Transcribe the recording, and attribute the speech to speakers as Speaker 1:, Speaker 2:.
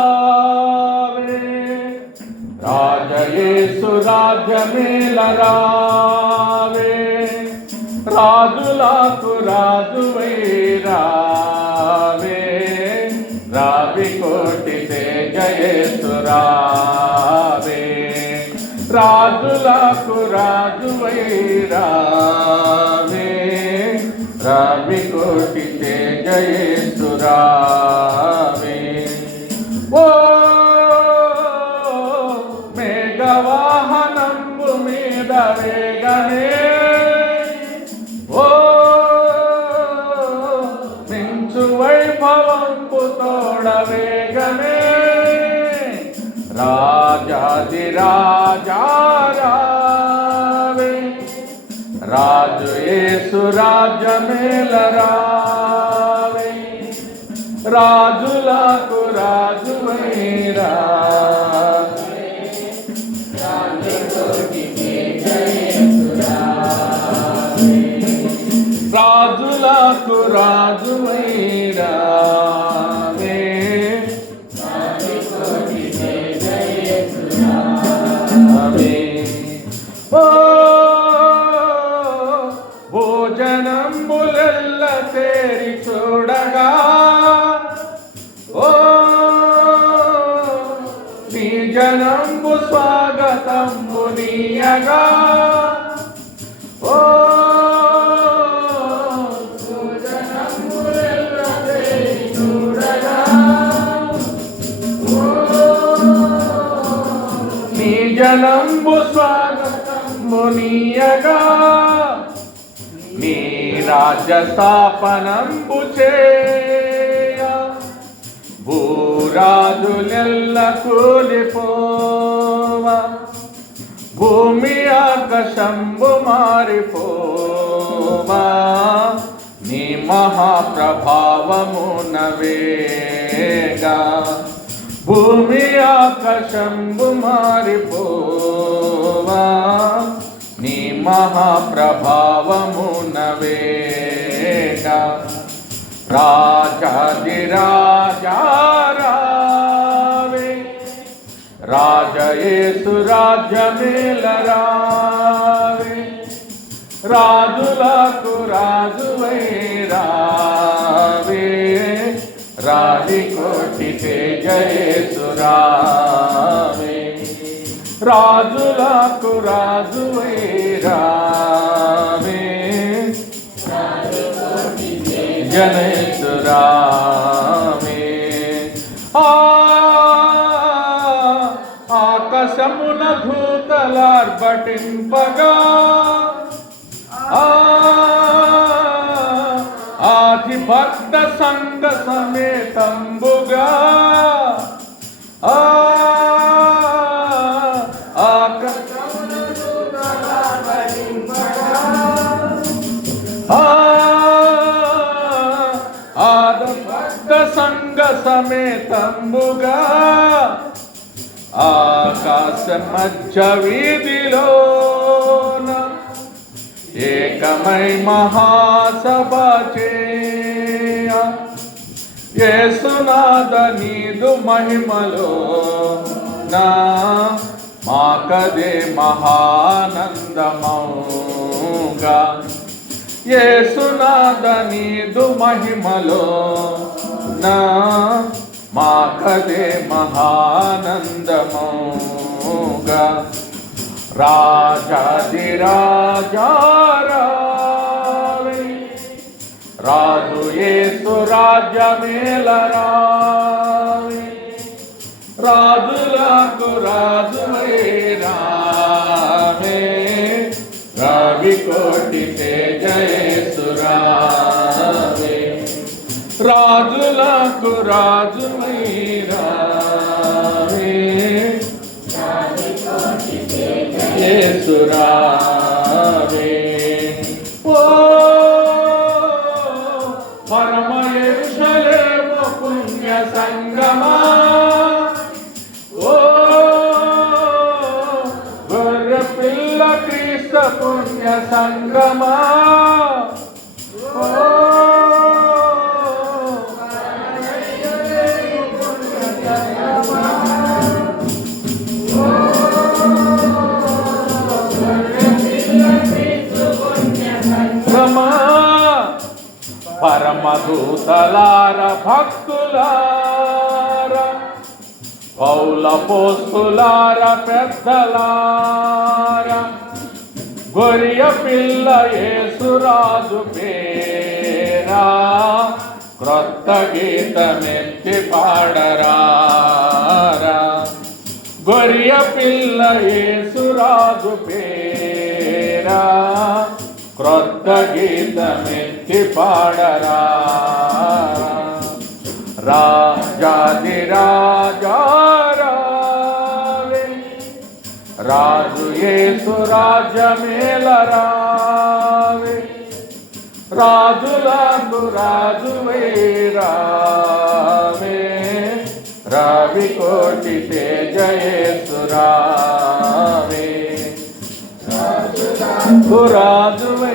Speaker 1: రాజాదిరాజారావే రాజయేసు రాజ్యమేలరావే రాజులకు రాజువై రావే రావి కోటి జయేసు రావే రాజులకు రాజువై రావే రవి కోటి జయేసు రావే ఓ మేఘవాహనంబు మీద వేగనే ఓ మించు వైభవంపు రాజు యేసు రాజ్యమేలరావే రాజులకు రాజు రాజులకు రాజు జనంబు స్వాగతం మునియగా ఓ భోజనంబులెల్ల తేరి చూడగా. నీ జనంబు స్వాగతంబు నీయగా నీ రాజ్య స్థాపనంబు చేయ భూరాజులెల్ల కూలిపోవా. భూమి ఆకాశంబు మారిపోవా. నీ మహాప్రభావము నవేగా భూమి ఆకాశంబు మారిపోవా. నీ మహాప్రభావము నవేగా రాజాది రాజారావే రాజయేసు రాజ్యమేలరావే రాజులకు రాజువై రావే రాజి కోటి జయేసు రావే రాజులకు రాజువై రావే జనేసు రావే ఆ ఆకాశమున భూతలార్భటింపగా ఆ ఆది భక్త సంగ సమేతంబు సంగ సమేతంబుగా ఆకాశ మధ్య వీధిలోన ఏకమై మహాసభ చేసునాద నీదు మహిమలో నా మాకదే మహానందమౌగా. ఏసునాద నీదు మహిమలో నా మాకదే మహానందమౌగా రాజాది రాజారావే రాజు యేసు రాజ్యమేలరావే రాజులకు రాజు రావే రవి కోటి జయేసురావే రాజులకు రాజు రావే. యేసురావే ఓ పరమయేషలేము పుణ్య సంగమా. పరమదూతలార భక్తులార పౌల పోస్తులార పెద్దలార గొరియ పిల్ల యేసురాజు పేరా క్రొత్త గీతమెత్తి పాడరారా గొరియ పిల్ల యేసురాజు పేరా. క్రొత్త గీతమెత్తి పాడరా. రాజాది రాజారావే. రాజు యేసు రాజ్యమేలరావే. రాజులకు రాజు రావే రవి కోటి తేజయేసురావే రాజు రావే